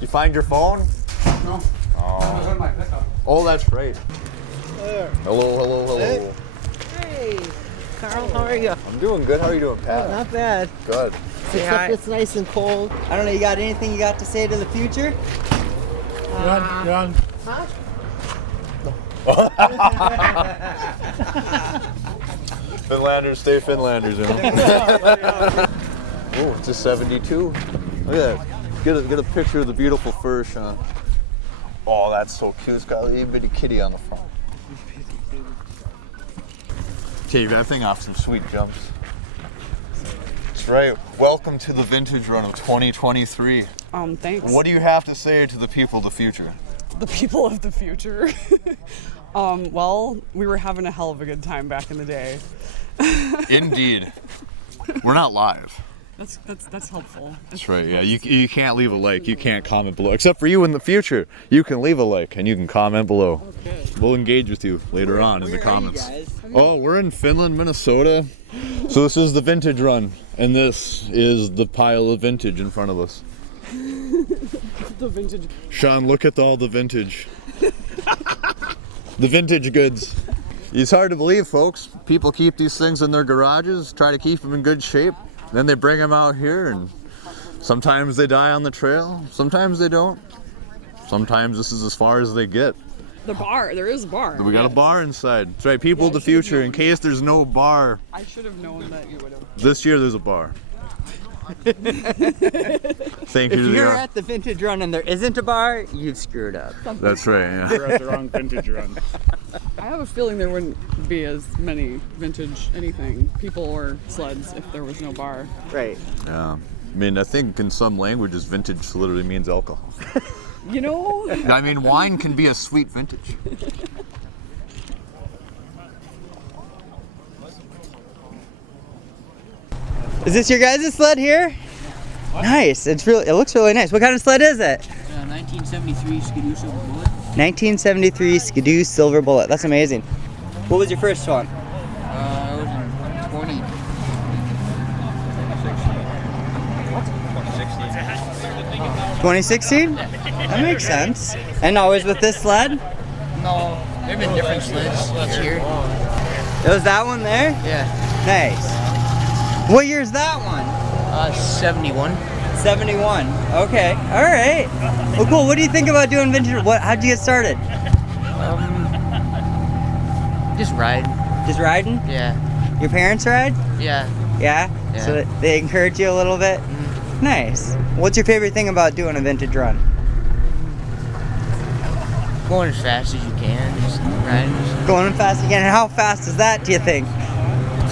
You find your phone? No. Oh. Oh, that's right. There. Hello. Hey, Carl, how are you? I'm doing good. How are you doing, Pat? Not bad. Good. Except it's nice and cold. I don't know, you got anything you got to say to the future? Run. Huh? Finlanders stay Finlanders, you know. Oh, it's a 72. Look at that. Get a picture of the beautiful fur, Sean. Oh, that's so cute. It's got a little bitty kitty on the front. Take that thing off some sweet jumps. That's right. Welcome to the Vintage Run of 2023. Thanks. What do you have to say to the people of the future? The people of the future. Well, we were having a hell of a good time back in the day. Indeed. We're not live. That's helpful. That's right, yeah. You can't leave a like, you can't comment below. Except for you in the future. You can leave a like and you can comment below. Okay. We'll engage with you later on in the comments. Where are you guys? Oh, we're in Finland, Minnesota. So this is the Vintage Run, and this is the pile of vintage in front of us. The vintage. Sean, look at all the vintage. The vintage goods. It's hard to believe, folks. People keep these things in their garages, try to keep them in good shape. Then they bring them out here, and sometimes they die on the trail, sometimes they don't. Sometimes this is as far as they get. The bar. There is a bar. We got a bar inside. That's right, people of the future, in case there's no bar. I should have known that you would have. This year there's a bar. Thank you. If you're at the Vintage Run and there isn't a bar, you've screwed up. That's right, yeah. We're at the wrong Vintage Run. I have a feeling there wouldn't be as many vintage anything, people or sleds, if there was no bar. Right. Yeah. I mean, I think in some languages, vintage literally means alcohol. You know? I mean, wine can be a sweet vintage. Is this your guys' sled here? What? Nice. It looks really nice. What kind of sled is it? 1973 Skidoo Silver Bullet. 1973 Skidoo Silver Bullet. That's amazing. What was your first one? I was in 2016? That makes sense. And always with this sled? No, there have been different sleds each year. It was that one there? Yeah. Nice. What year is that one? 71. 71. Okay. All right. Well, cool. What do you think about doing vintage? How'd you get started? Just ride. Just riding? Yeah. Your parents ride? Yeah. Yeah? Yeah. So they encourage you a little bit? Mm. Nice. What's your favorite thing about doing a vintage run? Going as fast as you can. Just riding. Going as fast as you can. And how fast is that, do you think?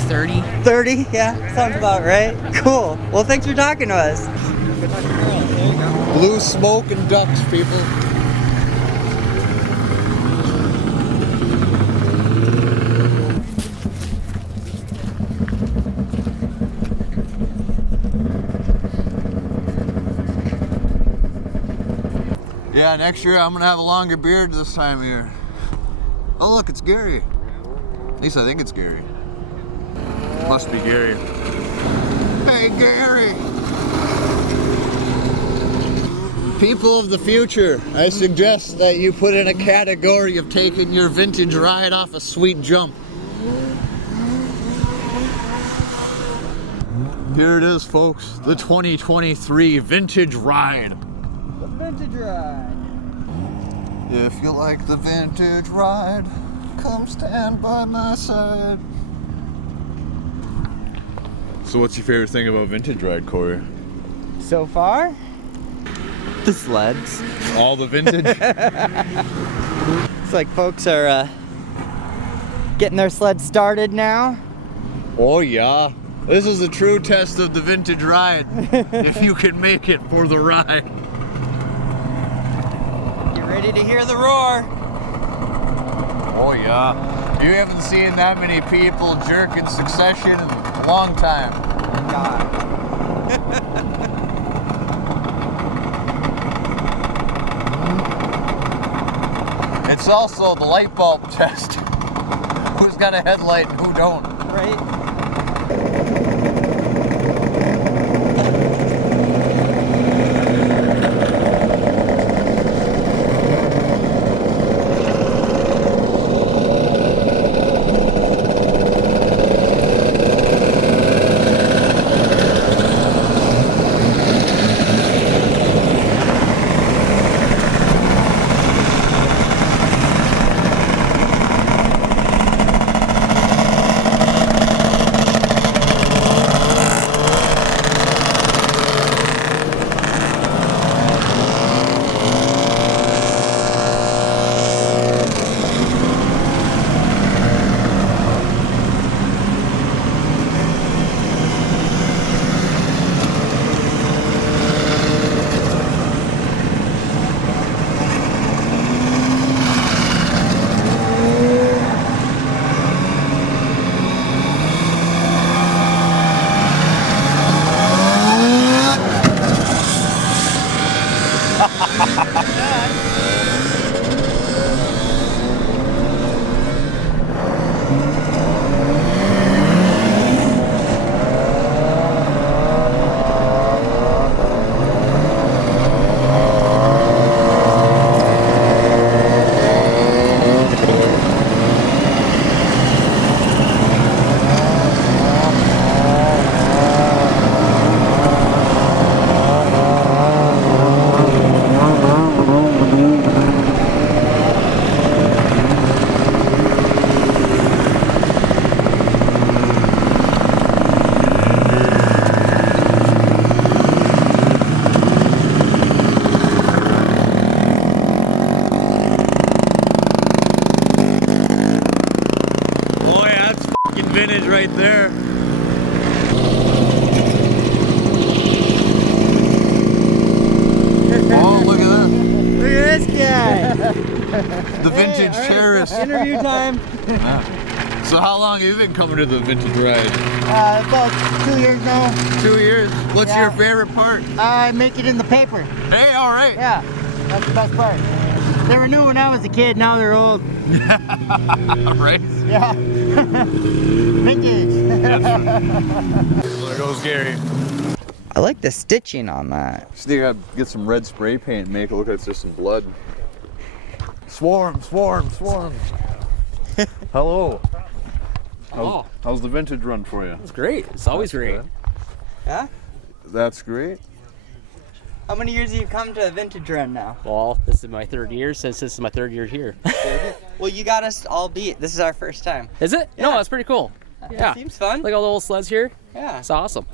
30. 30? Yeah, sounds about right. Cool. Well, thanks for talking to us. Blue smoke and ducks, people. Yeah, next year I'm gonna have a longer beard this time of year. Oh look, it's Gary. At least I think it's Gary. Must be Gary. Hey Gary! People of the future, I suggest that you put in a category of taking your vintage ride off a sweet jump. Here it is, folks, the 2023 Vintage Ride. The vintage ride. If you like the vintage ride, come stand by my side. So what's your favorite thing about Vintage Ride, Corey? So far? The sleds. All the vintage? It's like folks are getting their sleds started now. Oh yeah. This is a true test of the vintage ride. If you can make it for the ride. Get ready to hear the roar. Oh yeah. You haven't seen that many people jerk in succession in a long time. God. It's also the light bulb test. Who's got a headlight and who don't? Right? Vintage right there. Oh, look at that. Look at this guy. The vintage terrace. Interview time. Yeah. So how long have you been coming to the vintage ride? About 2 years now. 2 years. What's Yeah. your favorite part? I make it in the paper. Hey, all right. Yeah, that's the best part. They were new when I was a kid, now they're old. Right? Yeah. Vintage. There goes Gary. I like the stitching on that. So you gotta get some red spray paint and make it look like it's just some blood. Swarm, swarm, swarm. Hello. How's the vintage run for you? It's great. It's always great. Yeah? That's great. How many years have you come to a vintage run now? Well, this is my third year since this is my third year here. Well, you got us all beat. This is our first time. Is it? Yeah. No, that's pretty cool. Yeah. Seems fun. Like all the old sleds here. Yeah. It's awesome.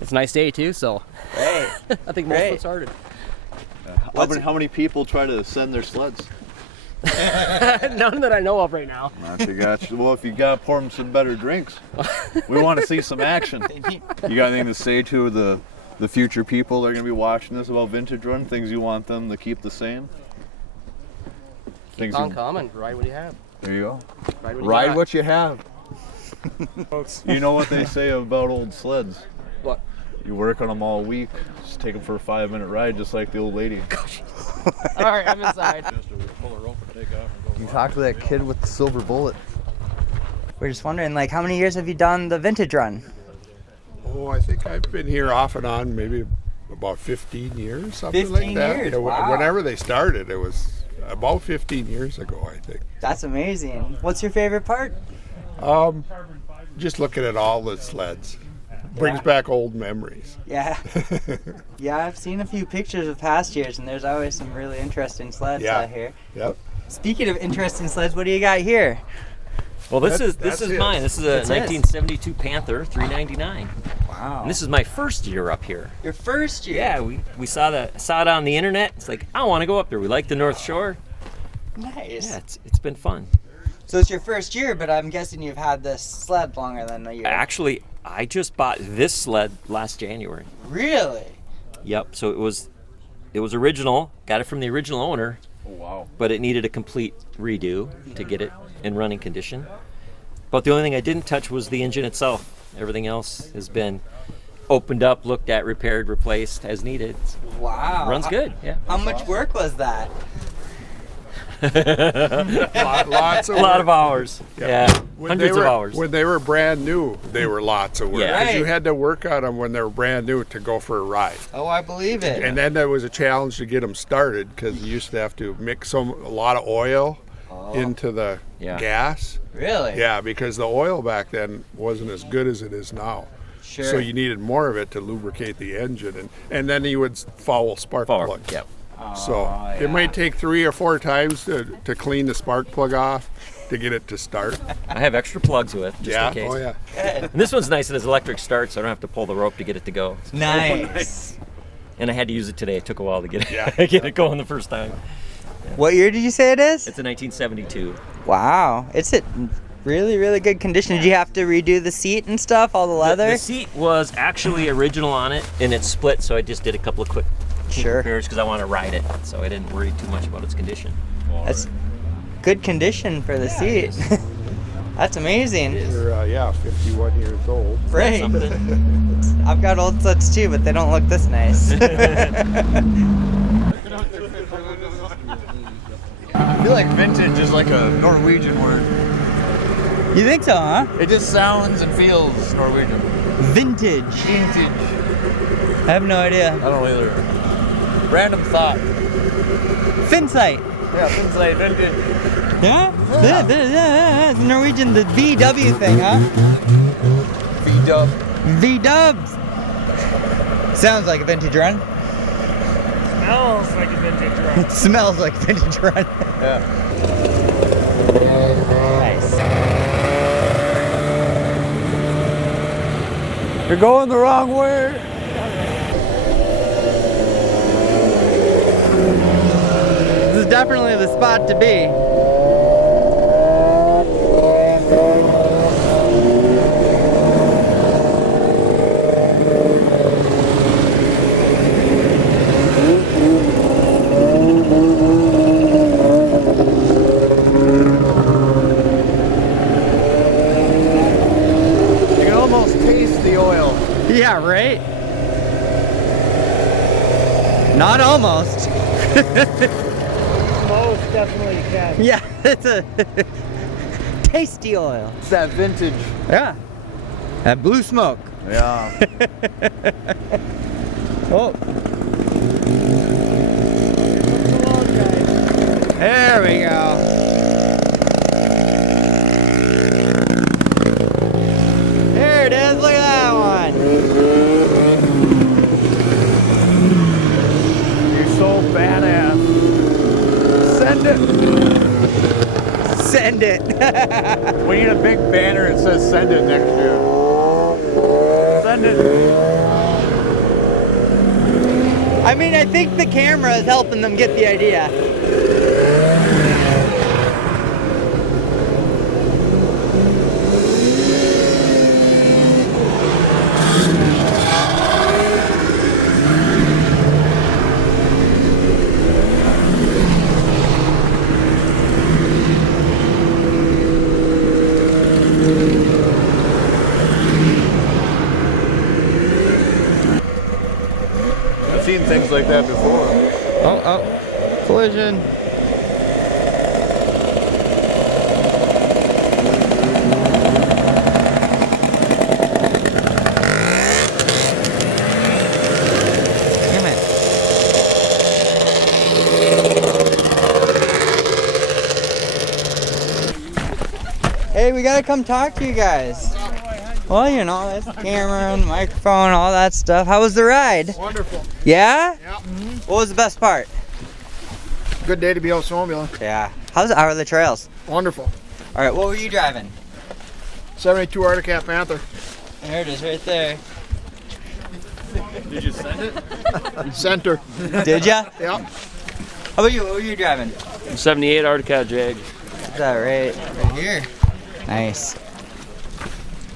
It's a nice day too, so Great. I think most of them started. How many people try to send their sleds? None that I know of right now. Gotcha. Well, if you gotta pour them some better drinks, we want to see some action. You got anything to say to the future people that are gonna be watching this about vintage run? Things you want them to keep the same? Things Uncommon. Ride what you have. There you go. Ride Ride what you have. You know what they say about old sleds? What? You work on them all week. Just take them for a 5-minute ride, just like the old lady. All right, I'm inside. You talk to that kid with the silver bullet. We're just wondering, like, how many years have you done the vintage run? Oh, I think I've been here off and on maybe about 15 years, something like 15 that. years, Yeah, wow. Whenever they started, it was about 15 years ago, I think. That's amazing. What's your favorite part? Just looking at all the sleds brings back old memories. Yeah. Yeah, I've seen a few pictures of past years, and there's always some really interesting sleds Yeah. out here. Yep. Speaking of interesting sleds, what do you got here? Well, this That's is it. mine. This is a That's it. 1972 Panther 399. Wow. And this is my first year up here. Your first year? Yeah, we saw it on the internet. It's like, I want to go up there. We like the North Shore. Nice. Yeah, it's been fun. So it's your first year, but I'm guessing you've had this sled longer than a year. Actually, I just bought this sled last January. Really? Yep. So it was original. Got it from the original owner. Oh, wow. But it needed a complete redo to get it in running condition. But the only thing I didn't touch was the engine itself. Everything else has been opened up, looked at, repaired, replaced as needed. Wow. Runs good. Yeah. How much work was that? Lots of A lot work. of hours. Yeah. Hundreds of hours. When they were brand new, they were lots of work. Yeah. 'Cause you Right. had to work on them when they were brand new to go for a ride. Oh, I believe it. And then there was a challenge to get them started because you used to have to mix a lot of oil into the Yeah. gas. Really? Yeah, because the oil back then wasn't as good as it is now. Sure. So you needed more of it to lubricate the engine, and then you would foul spark plugs. Yep. So it might take 3 or 4 times to clean the spark plug off to get it to start. I have extra plugs with just Yeah. in case. Oh yeah. And this one's nice. It has electric start, so I don't have to pull the rope to get it to go. Nice. And I had to use it today. It took a while to get it, Yeah. get it going the first time. What year did you say it is? It's a 1972. Wow. It's in really, really good condition. Did you have to redo the seat and stuff, all the leather? The seat was actually original on it, and it's split, so I just did a couple of quick Sure. repairs because I want to ride it, so I didn't worry too much about its condition. That's good condition for the seat. That's amazing. You're 51 years old. Right. Something. I've got old sleds too, but they don't look this nice. I feel like vintage is like a Norwegian word. You think so, huh? It just sounds and feels Norwegian. Vintage. Vintage. I have no idea. I don't either. Random thought. Finsight. Yeah, things like vintage. Yeah? It's Norwegian, the VW thing, huh? V-dub. V-dubs. Sounds like a vintage run. Smells like a vintage run. It smells like a vintage run. Yeah. Nice. You're going the wrong way. This is definitely the spot to be. You can almost taste the oil. Yeah, right? Not almost. Most definitely can. Yeah, it's a tasty oil. It's that vintage. Yeah. That blue smoke. Yeah. Oh. There we go. There it is. Look at that one. You're so badass. Send it. Send it. We need a big banner that says send it next to it. Send it. I mean, I think the camera is helping them get the idea. I've seen things like that before. Oh, collision. Damn it. Hey, we gotta come talk to you guys. Well, you know, there's the camera and the microphone, all that stuff. How was the ride? Wonderful. Yeah? Yeah. What was the best part? Good day to be out snowmobiling. Yeah. How are the trails? Wonderful. All right, what were you driving? 72 Arctic Cat Panther. There it is, right there. Did you send it? Center. Did ya? Yeah. How about you? What were you driving? 78 Arctic Cat Jag. Is that right? Right here. Nice.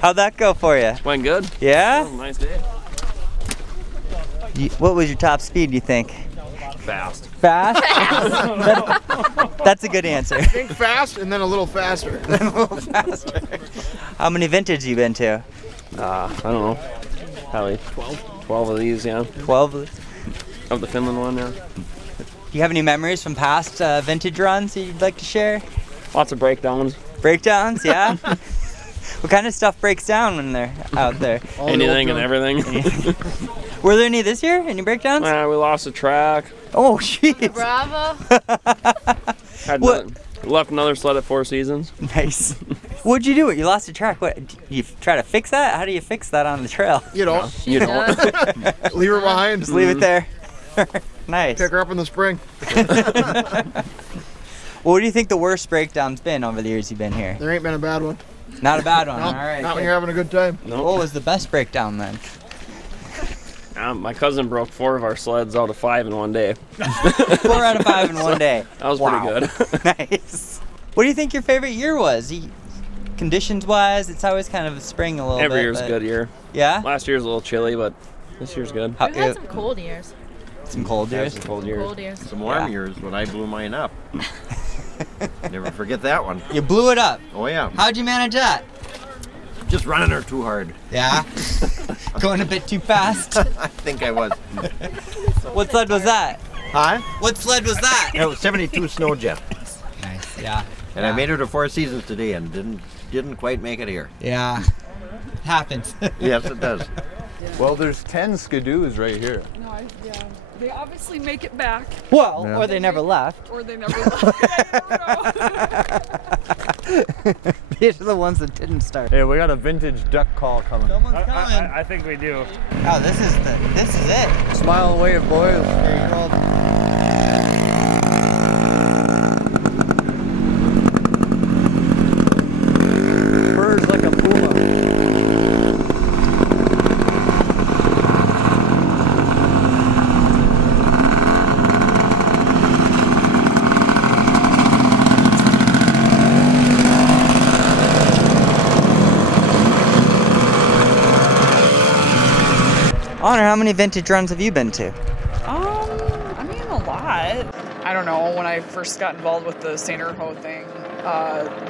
How'd that go for you? Went good. Yeah? Oh, nice day. What was your top speed, you think? Fast. Fast? That's a good answer. Think fast and then a little faster. A little faster. How many vintage you been to? I don't know. Probably 12 of these, yeah. 12? Of the Finland one, yeah. Do you have any memories from past vintage runs that you'd like to share? Lots of breakdowns. Breakdowns, yeah? What kind of stuff breaks down when they're out there? Anything and everything. Were there any this year? Any breakdowns? We lost a track. Oh, jeez. Bravo. Left another sled at Four Seasons. Nice. What'd you do? You lost a track. What? You try to fix that? How do you fix that on the trail? You don't. You don't. Leave her behind. Just leave it there. Nice. Pick her up in the spring. What do you think the worst breakdown's been over the years you've been here? There ain't been a bad one. Not a bad one. No, All right. not when you're having a good time. No. What was the best breakdown then? My cousin broke 4 of our sleds out of 5 in one day. 4 out of 5 in one day. That was Wow. pretty good. Nice. What do you think your favorite year was? Conditions wise, it's always kind of spring a little bit. Every year's a but- good year. Yeah? Last year's a little chilly, but this year's good. We've had some cold years. Some cold years? Some cold years. Cold years. Some warm Yeah. years when I blew mine up. Never forget that one. You blew it up. Oh yeah. How'd you manage that? Just running her too hard. Yeah? Going a bit too fast. I think I was. What sled was that? Huh? What sled was that? It was 72 Snow Jet. Nice, yeah. And I made it to Four Seasons today and didn't quite make it here. Yeah. Happens. Yes, it does. Well, there's 10 skidoos right here. No, yeah. They obviously make it back, Well, Yeah. or they never left. or they never left. These are the ones that didn't start. Hey, we got a vintage duck call coming. Someone's coming. I think we do. Oh, this is it. Smile and wave, boys. Here you go. Purrs like a puma. Honor, how many vintage runs have you been to? I mean, a lot. I don't know. When I first got involved with the Sainer Ho thing,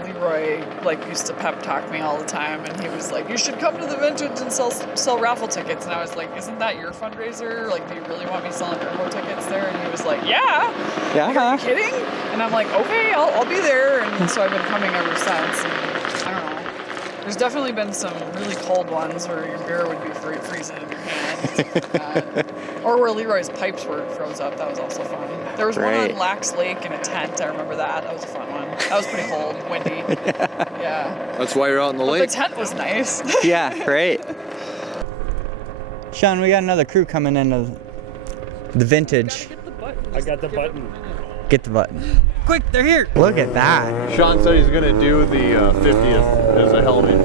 Leroy used to pep talk me all the time, and he was like, "You should come to the vintage and sell raffle tickets." And I was like, "Isn't that your fundraiser? Like, do you really want me selling raffle tickets there?" And he was like, "Yeah." Yeah. Like, are you kidding? And I'm like, "Okay, I'll be there." And so I've been coming ever since. And I don't know. There's definitely been some really cold ones where your beer would be freezing in your hand. Or where Leroy's pipes were froze up. That was also fun. There was one on Lax Lake in a tent. I remember that. That was a fun one. That was pretty cold, windy. Yeah. That's why you're out in the But lake. the tent was nice. Yeah, great. Sean, we got another crew coming into the vintage. I got the button. Get the button. Quick, they're here. Look at that. Sean said he's gonna do the 50th as a helmet.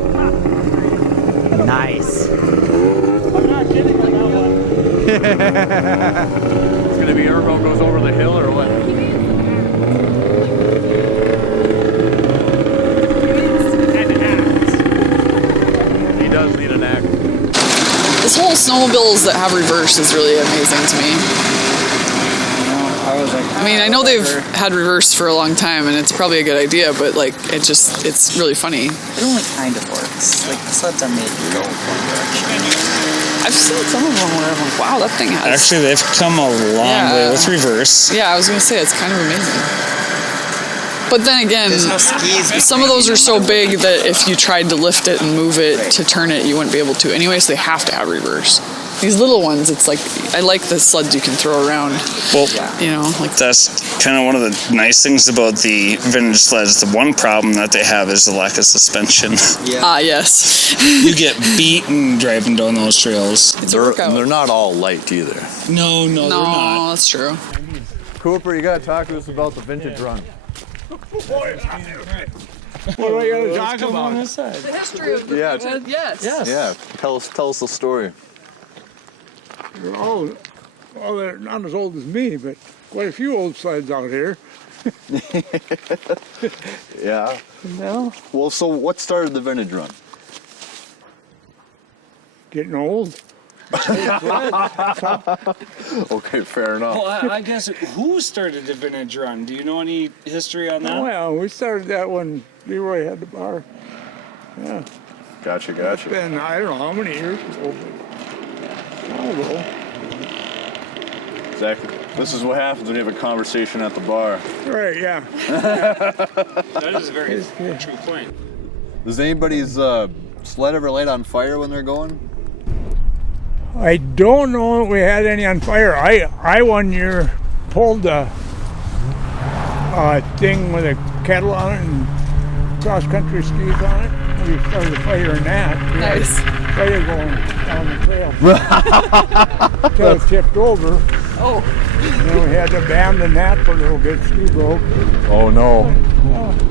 Nice. I'm not kidding on that one. It's gonna be Ergo goes over the hill or what? He does need an act. This whole snowmobiles that have reverse is really amazing to me. I mean, I know they've had reverse for a long time, and it's probably a good idea, but it's really funny. It only kind of works. Like, the sleds are made to go one direction. I've seen some of them where I'm like, wow, that thing has... Actually, they've come a long way with reverse. Yeah, I was going to say, it's kind of amazing. But then again, There's no skis. some of those are so big that if you tried to lift it and move it to turn it, you wouldn't be able to. Anyways, they have to have reverse. These little ones, it's like, I like the sleds you can throw around. Well, You know, like that's kind of one of the nice things about the vintage sleds. The one problem that they have is the lack of suspension. yes. You get beaten driving down those trails. It's a workout. They're not all light either. No, they're not. No, that's true. Cooper, you gotta talk to us about the vintage run. What do I gotta talk about? The history of the Yeah. yes. Yeah, tell us the story. Oh, well, they're not as old as me, but quite a few old sleds out here. Yeah. No. Well, so what started the vintage run? Getting old. Okay, fair enough. Well, I guess who started the vintage run? Do you know any history on that? Well, we started that when Leroy had the bar. Yeah. Gotcha. It's been, I don't know how many years ago, but a while ago. Exactly. This is what happens when you have a conversation at the bar. Right, yeah. That is a very true point. Does anybody's sled ever light on fire when they're going? I don't know if we had any on fire. I one year pulled a thing with a kettle on it and cross-country skis on it. We started a fire in that. We had Nice. fire going down the trail. Until it tipped over. Oh. And then we had to abandon that for a little bit. Ski broke. Oh no.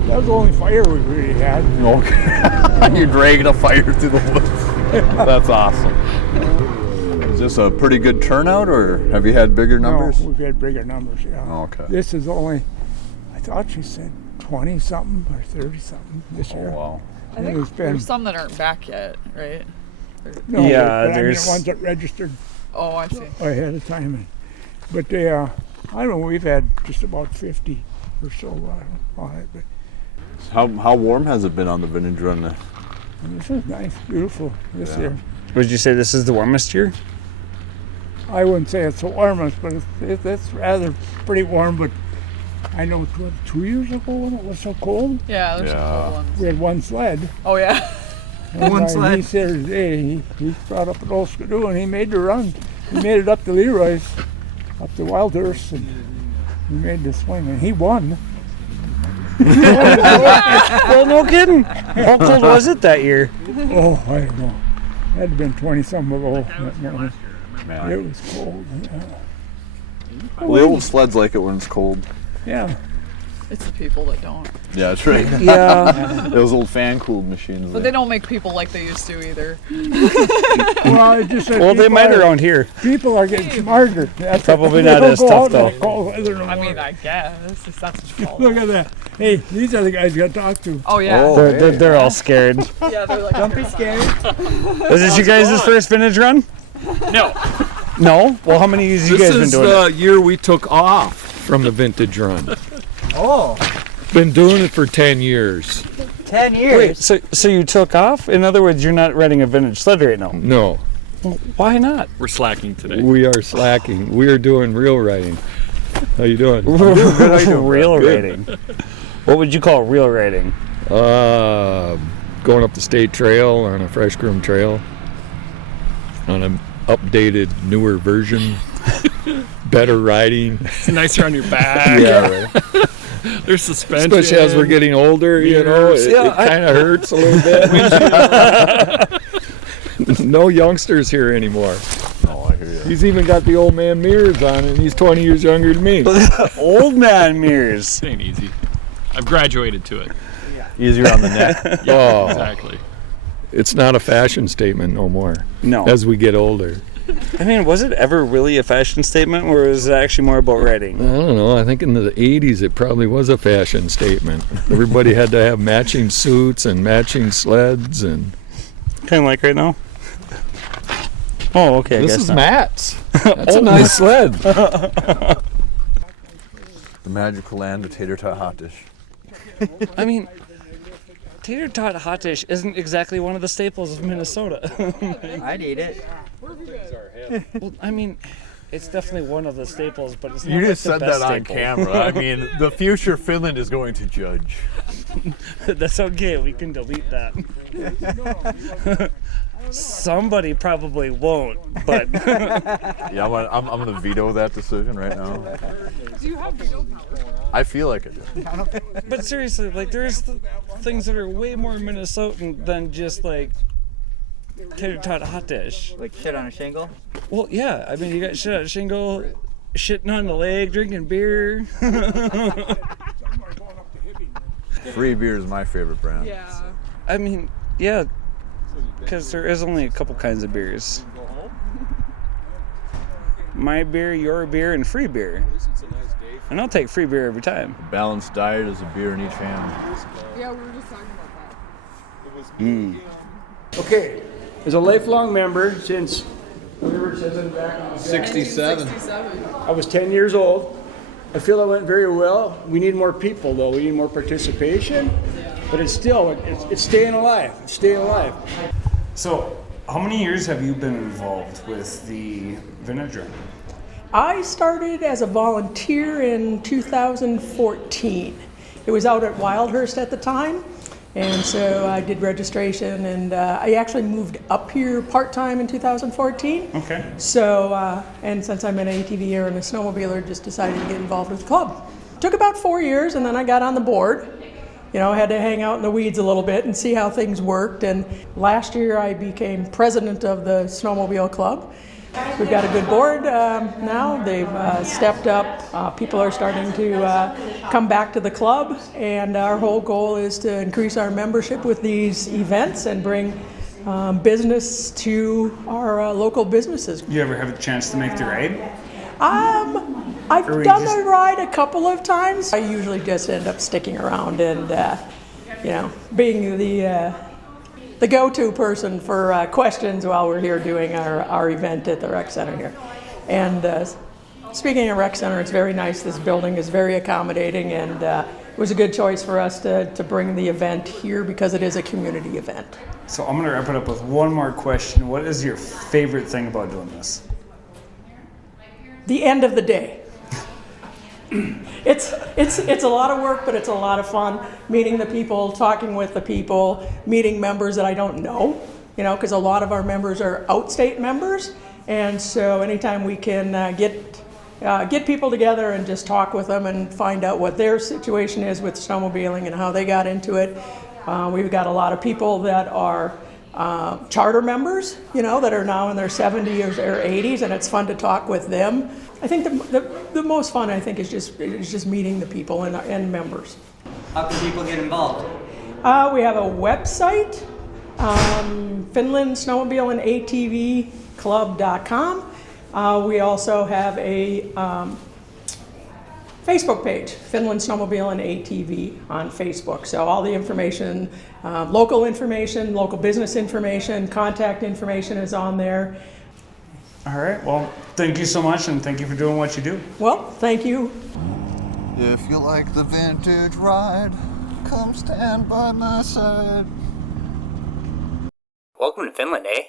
That was the only fire we really had. Okay. You're dragging a fire through the woods. That's awesome. Is this a pretty good turnout, or have you had bigger numbers? No, we've had bigger numbers, yeah. Oh, okay. This is only, I thought she said 20-something or 30-something this year. Oh, wow. I think It's been- there's some that aren't back yet, right? No, Yeah, but I mean there's- the ones that registered Oh, I see. ahead of time. But they, I don't know, we've had just about 50 or so on it. But How warm has it been on the vintage run? this is nice, beautiful this year. Would you say this is the warmest year? I wouldn't say it's the warmest, but it's rather pretty warm. But I know 2 years ago when it was so cold. Yeah, there's some cold ones. We had one sled. Oh yeah. One sled. He said today he brought up an old skidoo and he made the run. He made it up to Leroy's, up to Wildhurst, and he made the swing, and he won. Well, no kidding. How cold was it that year? Oh, I don't know. It had been 20-something ago. It was cold. Yeah. Well, the old sleds like it when it's cold. Yeah. It's the people that don't. Yeah, that's right. Yeah. Those old fan-cooled machines. But they don't make people like they used to either. Well, it just Well, they might around here. People are getting smarter. That's Probably not as tough, though. I mean, I guess. That's fault. Look at that. Hey, these are the guys you got to talk to. Oh, yeah. Oh, They're all scared. Yeah, they're like, Don't be scared. Is this you guys' first vintage run? No. No? Well, how many years have you guys been doing This is the year we took off from the vintage run. Oh, Been doing it for 10 years. 10 it? years. Wait, so you took off? In other words, you're not riding a vintage sled right now? No, Well, why not? We're slacking today. we are slacking. We are doing real riding. How you doing? Real riding. What would you call real riding? Going up the state trail on a fresh groomed trail on an updated, newer version. Better riding. It's nicer on your back. Yeah, right. There's suspension. Especially as we're getting older, you know, it kind of hurts a little bit. No youngsters here anymore. Oh, I hear you. He's even got the old man mirrors on, and he's 20 years younger than me. Old man mirrors. It ain't easy. I've graduated to it. Easier on the neck. Oh, Exactly. it's not a fashion statement no more. No. As we get older. I mean, was it ever really a fashion statement, or was it actually more about riding? I don't know. I think in the 80s it probably was a fashion statement. Everybody had to have matching suits and matching sleds and. Kind of like right now? Oh, okay. This I guess is not. Matt's. That's a nice sled. The magical land of tater tot hot dish. I mean, tater tot hot dish isn't exactly one of the staples of Minnesota. I'd eat it. Well, I mean, it's definitely one of the staples, but it's not You like just the said best that on staple. camera. I mean, the future Finland is going to judge. That's okay. We can delete that. Somebody probably won't, but Yeah, I'm going to veto that decision right now. do you have veto power? I feel like it. but seriously, like there's things that are way more Minnesotan than just like tater tot hot dish. Like shit on a shingle. Well, yeah. I mean, you got shit on a shingle, shitting on the leg, drinking beer. Free beer is my favorite brand. Yeah. I mean, yeah, because there is only a couple kinds of beers. My beer, your beer, and free beer. And I'll take free beer every time. Balanced diet is a beer in each hand. Yeah, we were just talking about that. Okay, as a lifelong member since whatever it says in the back on the 67. 67. I was 10 years old. I feel it went very well. We need more people, though. We need more participation. But it's still, it's staying alive. It's staying alive. So, how many years have you been involved with the Vintage Run? I started as a volunteer in 2014. It was out at Wildhurst at the time, and so I did registration, and I actually moved up here part-time in 2014. Okay. So, and since I'm an ATVer and a snowmobiler, just decided to get involved with the club. Took about 4 years, and then I got on the board. You know, I had to hang out in the weeds a little bit and see how things worked, and last year I became president of the Snowmobile Club. We've got a good board now. They've stepped up. People are starting to come back to the club, and our whole goal is to increase our membership with these events and bring business to our local businesses. You ever have a chance to make the ride? I've done the ride a couple of times. I usually just end up sticking around and, you know, being the go-to person for questions while we're here doing our event at the rec center here. And speaking of rec center, it's very nice. This building is very accommodating, and it was a good choice for us to bring the event here because it is a community event. So I'm gonna wrap it up with one more question. What is your favorite thing about doing this? The end of the day. It's a lot of work, but it's a lot of fun. Meeting the people, talking with the people, meeting members that I don't know, because a lot of our members are outstate members. And so anytime we can get people together and just talk with them and find out what their situation is with snowmobiling and how they got into it. We've got a lot of people that are charter members, that are now in their 70s or 80s, and it's fun to talk with them. I think the most fun, I think, is just meeting the people and members. How can people get involved? We have a website, Finland Snowmobile and ATV Club.com. We also have a Facebook page, Finland Snowmobile and ATV on Facebook. So all the information, local business information, contact information is on there. All right, well, thank you so much, and thank you for doing what you do. Well, thank you. If you like the vintage ride, come stand by my side. Welcome to Finland, eh?